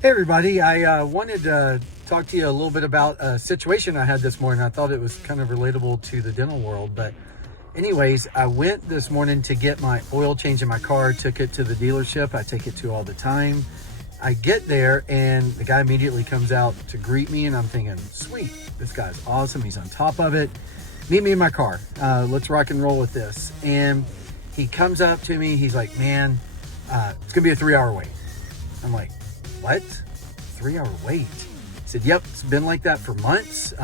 Hey everybody, I wanted to talk to you a little bit about a situation I had this morning. I thought it was kind of relatable to the dental world, but anyways, I went this morning to get my oil change in my car, took it to the dealership. I take it to all the time. I get there and the guy immediately comes out to greet me and I'm thinking, sweet, this guy's awesome. He's on top of it. Meet me in my car. Let's rock and roll with this. And he comes up to me. He's like, man, it's gonna be a 3-hour wait. I'm like, what? 3-hour wait? He said, yep, it's been like that for months.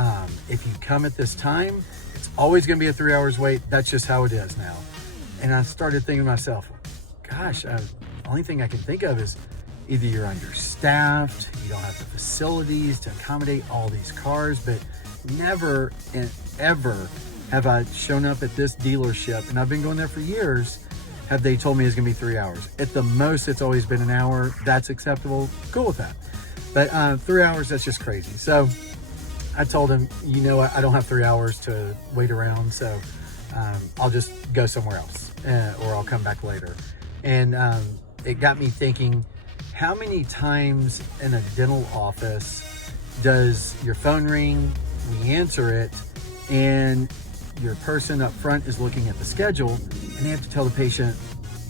If you come at this time, it's always going to be a 3 hours wait. That's just how it is now. And I started thinking to myself, gosh, the only thing I can think of is either you're understaffed, you don't have the facilities to accommodate all these cars, but never and ever have I shown up at this dealership, and I've been going there for years, have they told me it's gonna be 3 hours. At the most, it's always been an hour. That's acceptable, cool with that. But 3 hours, that's just crazy. So I told him, you know what, I don't have 3 hours to wait around, so I'll just go somewhere else or I'll come back later. And it got me thinking, how many times in a dental office does your phone ring, we answer it, and your person up front is looking at the schedule and they have to tell the patient,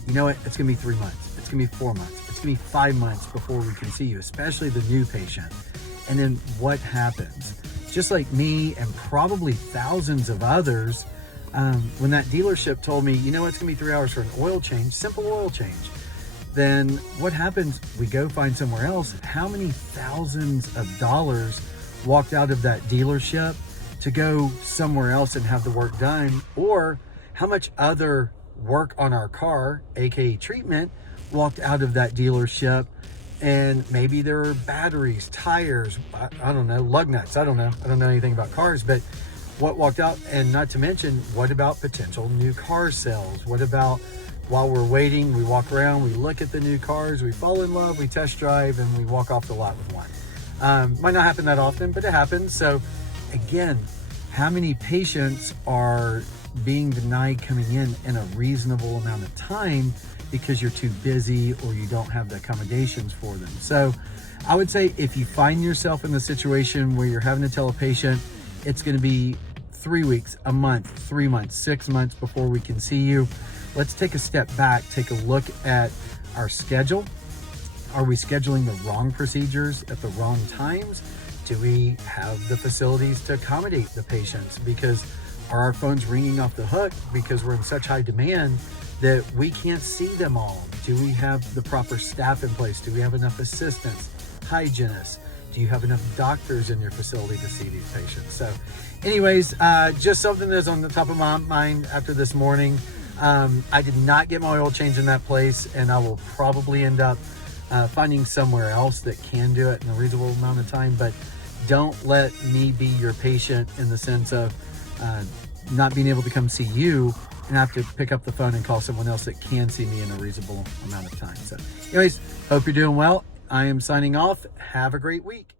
you know what, it's gonna be 3 months, it's gonna be 4 months, it's gonna be 5 months before we can see you, especially the new patient. And then what happens? Just like me and probably thousands of others, when that dealership told me, you know, it's gonna be 3 hours for an oil change, simple oil change, then what happens? We go find somewhere else. How many thousands of dollars walked out of that dealership to go somewhere else and have the work done? Or how much other work on our car, aka treatment, walked out of that dealership? And maybe there were batteries, tires, I don't know, lug nuts, I don't know anything about cars, but what walked out? And not to mention, what about potential new car sales? What about while we're waiting, we walk around, we look at the new cars, we fall in love, we test drive, and we walk off the lot with one? Might not happen that often, but it happens. So again, how many patients are being denied coming in a reasonable amount of time because you're too busy or you don't have the accommodations for them? So I would say if you find yourself in the situation where you're having to tell a patient it's going to be 3 weeks, a month, 3 months, 6 months before we can see you, let's take a step back, take a look at our schedule. Are we scheduling the wrong procedures at the wrong times? Do we have the facilities to accommodate the patients? Because are our phones ringing off the hook because we're in such high demand that we can't see them all? Do we have the proper staff in place? Do we have enough assistants, hygienists? Do you have enough doctors in your facility to see these patients? So anyways, just something that's on the top of my mind after this morning. I did not get my oil change in that place, and I will probably end up finding somewhere else that can do it in a reasonable amount of time. But don't let me be your patient in the sense of not being able to come see you and have to pick up the phone and call someone else that can see me in a reasonable amount of time. So anyways, hope you're doing well. I am signing off. Have a great week.